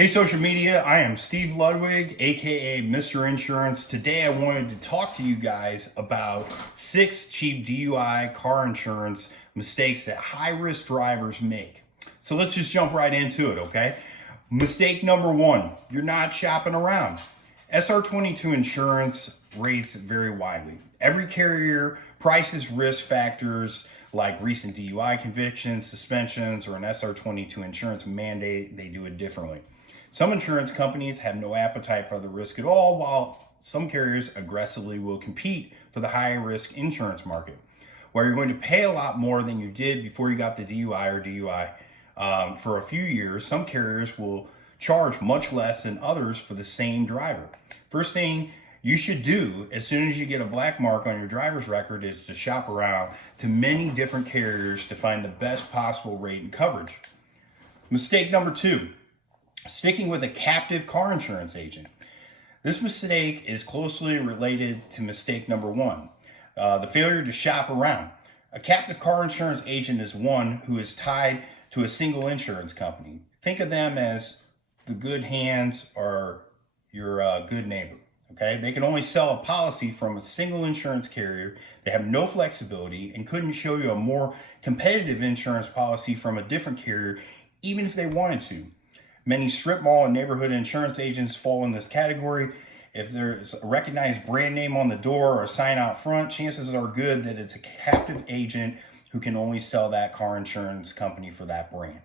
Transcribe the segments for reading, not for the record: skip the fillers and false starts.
Hey social media, I am Steve Ludwig, aka Mr. Insurance. Today I wanted to talk to you guys about 6 cheap DUI car insurance mistakes that high-risk drivers make. So let's just jump right into it, okay? Mistake number 1, you're not shopping around. SR22 insurance rates vary widely. Every carrier prices risk factors like recent DUI convictions, suspensions, or an SR22 insurance mandate. They do it differently. Some insurance companies have no appetite for the risk at all, while some carriers aggressively will compete for the high risk insurance market, where you're going to pay a lot more than you did before you got the DUI or DUI. For a few years, some carriers will charge much less than others for the same driver. First thing you should do as soon as you get a black mark on your driver's record is to shop around to many different carriers to find the best possible rate and coverage. Mistake number 2, sticking with a captive car insurance agent. This mistake is closely related to mistake number 1, the failure to shop around. A captive car insurance agent is one who is tied to a single insurance company. Think of them as the good hands or your good neighbor. Okay, they can only sell a policy from a single insurance carrier. They have no flexibility and couldn't show you a more competitive insurance policy from a different carrier, even if they wanted to. Many strip mall and neighborhood insurance agents fall in this category. If there's a recognized brand name on the door or a sign out front, chances are good that it's a captive agent who can only sell that car insurance company for that brand.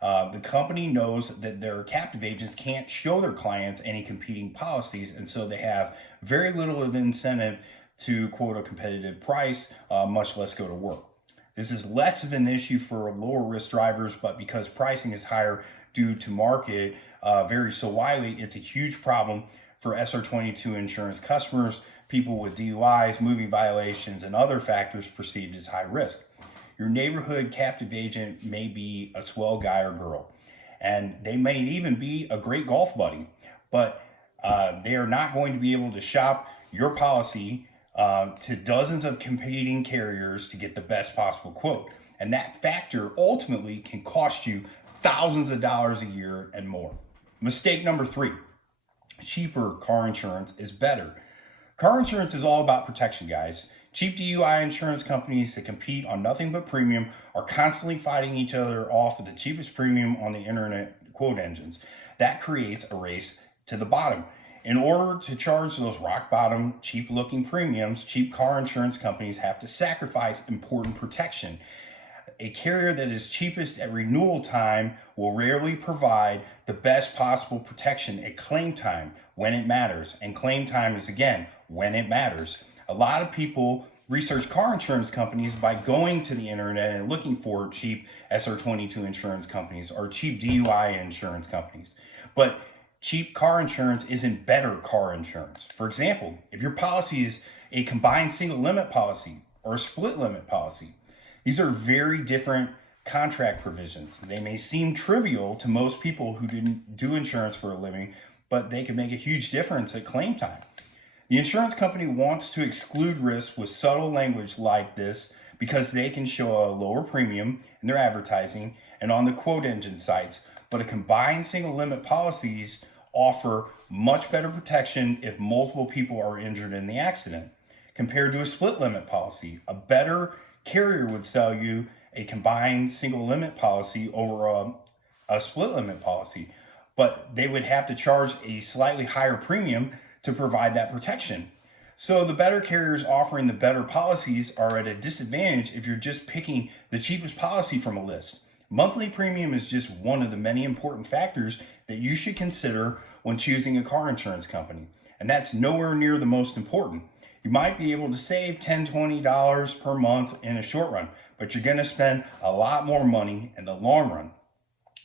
The company knows that their captive agents can't show their clients any competing policies, and so they have very little of incentive to quote a competitive price, much less go to work. This is less of an issue for lower risk drivers, but because pricing is higher due to market varies so widely, it's a huge problem for SR22 insurance customers, people with DUIs, moving violations, and other factors perceived as high risk. Your neighborhood captive agent may be a swell guy or girl, and they may even be a great golf buddy, but they are not going to be able to shop your policy to dozens of competing carriers to get the best possible quote. And that factor ultimately can cost you thousands of dollars a year and more. Mistake number 3, cheaper car insurance is better. Car insurance is all about protection, guys. Cheap DUI insurance companies that compete on nothing but premium are constantly fighting each other off with the cheapest premium on the internet quote engines. That creates a race to the bottom. In order to charge those rock bottom, cheap looking premiums, cheap car insurance companies have to sacrifice important protection. A carrier that is cheapest at renewal time will rarely provide the best possible protection at claim time when it matters. And claim time is, again, when it matters. A lot of people research car insurance companies by going to the internet and looking for cheap SR22 insurance companies or cheap DUI insurance companies. But cheap car insurance isn't better car insurance. For example, if your policy is a combined single limit policy or a split limit policy, these are very different contract provisions. They may seem trivial to most people who didn't do insurance for a living, but they can make a huge difference at claim time. The insurance company wants to exclude risk with subtle language like this because they can show a lower premium in their advertising and on the quote engine sites, but a combined single limit policies offer much better protection if multiple people are injured in the accident. Compared to a split limit policy, a better carrier would sell you a combined single limit policy over a split limit policy, but they would have to charge a slightly higher premium to provide that protection. So the better carriers offering the better policies are at a disadvantage if you're just picking the cheapest policy from a list. Monthly premium is just one of the many important factors that you should consider when choosing a car insurance company, and that's nowhere near the most important. You might be able to save $10, $20 per month in a short run, but you're going to spend a lot more money in the long run.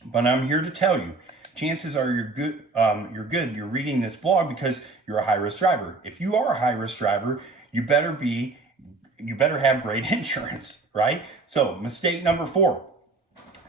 But I'm here to tell you, chances are you're good. You're reading this blog because you're a high-risk driver. If you are a high-risk driver, you better have great insurance, right? So mistake number 4,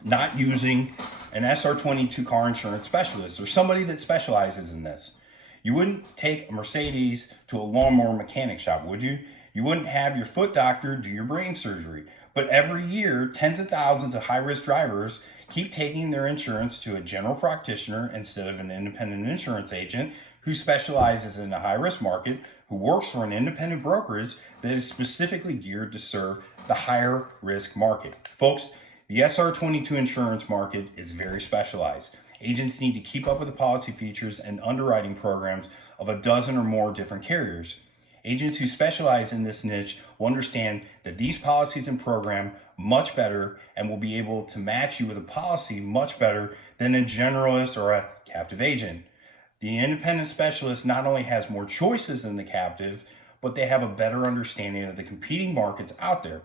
not using an SR22 car insurance specialist or somebody that specializes in this. You wouldn't take a Mercedes to a lawnmower mechanic shop, would you? You wouldn't have your foot doctor do your brain surgery. But every year, tens of thousands of high-risk drivers keep taking their insurance to a general practitioner instead of an independent insurance agent who specializes in the high-risk market, who works for an independent brokerage that is specifically geared to serve the higher risk market. Folks, the SR22 insurance market is very specialized. Agents need to keep up with the policy features and underwriting programs of a dozen or more different carriers. Agents who specialize in this niche will understand that these policies and program much better and will be able to match you with a policy much better than a generalist or a captive agent. The independent specialist not only has more choices than the captive, but they have a better understanding of the competing markets out there.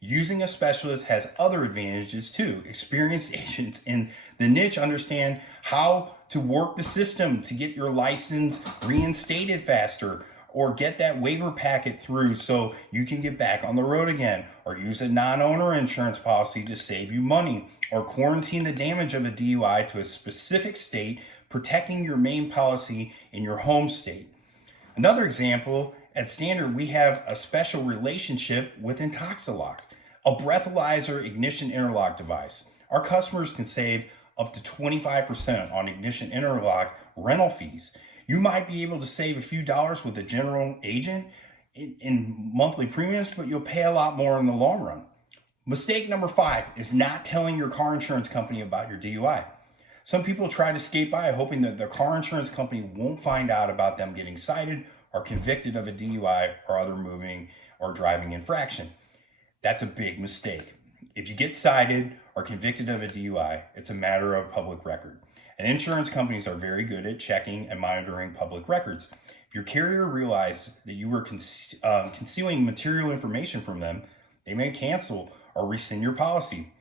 Using a specialist has other advantages too. Experienced agents in the niche understand how to work the system to get your license reinstated faster, or get that waiver packet through so you can get back on the road again, or use a non-owner insurance policy to save you money, or quarantine the damage of a DUI to a specific state, protecting your main policy in your home state. Another example, at Standard, we have a special relationship with Intoxilock, a breathalyzer ignition interlock device. Our customers can save up to 25% on ignition interlock rental fees. You might be able to save a few dollars with a general agent in monthly premiums, but you'll pay a lot more in the long run. Mistake number 5 is not telling your car insurance company about your DUI. Some people try to skate by hoping that their car insurance company won't find out about them getting cited or convicted of a DUI or other moving or driving infraction. That's a big mistake. If you get cited or convicted of a DUI, it's a matter of public record. And insurance companies are very good at checking and monitoring public records. If your carrier realizes that you were concealing material information from them, they may cancel or rescind your policy.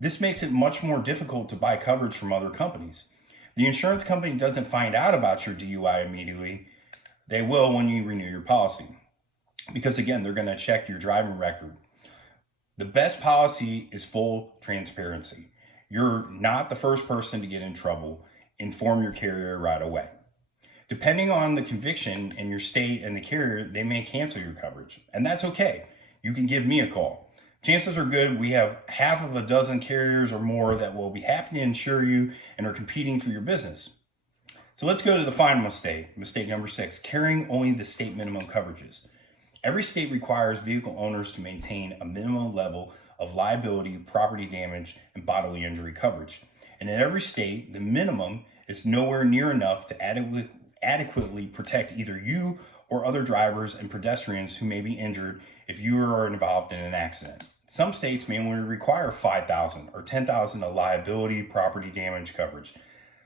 This makes it much more difficult to buy coverage from other companies. If the insurance company doesn't find out about your DUI immediately, they will when you renew your policy. Because again, they're going to check your driving record. The best policy is full transparency. You're not the first person to get in trouble. Inform your carrier right away. Depending on the conviction in your state and the carrier, they may cancel your coverage. And that's okay. You can give me a call. Chances are good we have half of a dozen carriers or more that will be happy to insure you and are competing for your business. So let's go to the final mistake. Mistake number 6, carrying only the state minimum coverages. Every state requires vehicle owners to maintain a minimum level of liability, property damage, and bodily injury coverage. And in every state, the minimum is nowhere near enough to adequately protect either you or other drivers and pedestrians who may be injured if you are involved in an accident. Some states may only require $5,000 or $10,000 of liability, property damage coverage.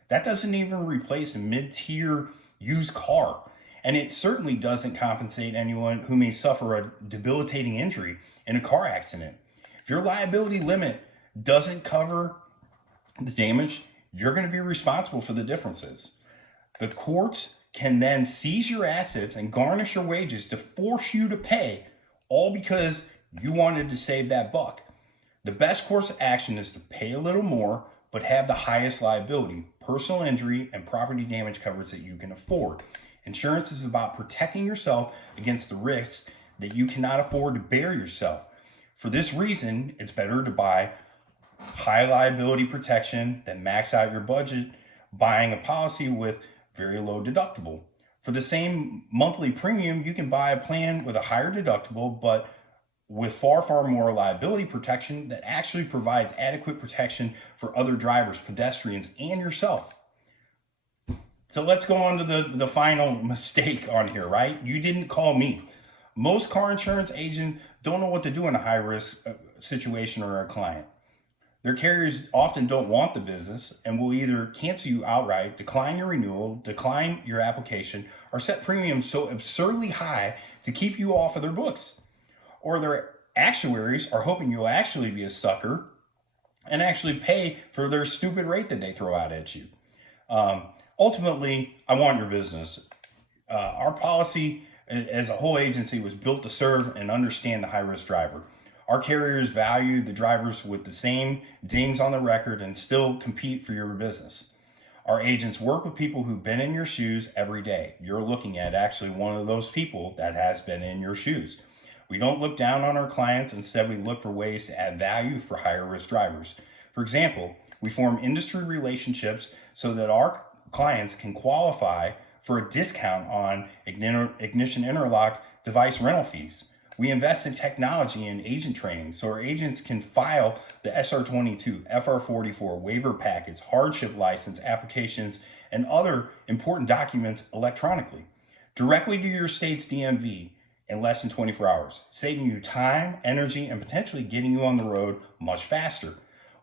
That doesn't even replace a mid-tier used car. And it certainly doesn't compensate anyone who may suffer a debilitating injury in a car accident. If your liability limit doesn't cover the damage, you're going to be responsible for the differences. The courts can then seize your assets and garnish your wages to force you to pay, all because you wanted to save that buck. The best course of action is to pay a little more, but have the highest liability, personal injury, and property damage coverage that you can afford. Insurance is about protecting yourself against the risks that you cannot afford to bear yourself. For this reason, it's better to buy high liability protection than max out your budget buying a policy with very low deductible. For the same monthly premium, you can buy a plan with a higher deductible, but with far, far more liability protection that actually provides adequate protection for other drivers, pedestrians, and yourself. So let's go on to the final mistake on here, right? You didn't call me. Most car insurance agents don't know what to do in a high-risk situation or a client. Their carriers often don't want the business and will either cancel you outright, decline your renewal, decline your application, or set premiums so absurdly high to keep you off of their books. Or their actuaries are hoping you'll actually be a sucker and actually pay for their stupid rate that they throw out at you. Ultimately, I want your business. Our policy as a whole agency was built to serve and understand the high-risk driver. Our carriers value the drivers with the same dings on the record and still compete for your business. Our agents work with people who've been in your shoes every day. You're looking at actually one of those people that has been in your shoes. We don't look down on our clients. Instead, we look for ways to add value for higher risk drivers. For example, we form industry relationships so that our clients can qualify for a discount on ignition interlock device rental fees. We invest in technology and agent training so our agents can file the SR22, FR44 waiver package, hardship license applications, and other important documents electronically, directly to your state's DMV in less than 24 hours, saving you time, energy, and potentially getting you on the road much faster.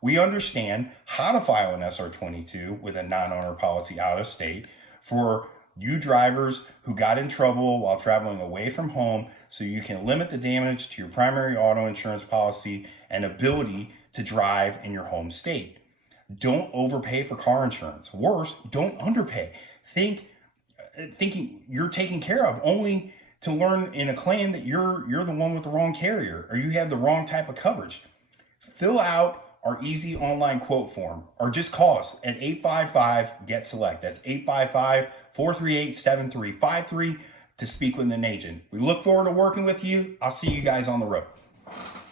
We understand how to file an SR22 with a non-owner policy out of state for you drivers who got in trouble while traveling away from home, so you can limit the damage to your primary auto insurance policy and ability to drive in your home state. Don't overpay for car insurance. Worse, don't underpay. Thinking you're taken care of only to learn in a claim that you're the one with the wrong carrier or you have the wrong type of coverage. Fill out our easy online quote form, or just call us at 855-GET-SELECT. That's 855-438-7353 to speak with an agent. We look forward to working with you. I'll see you guys on the road.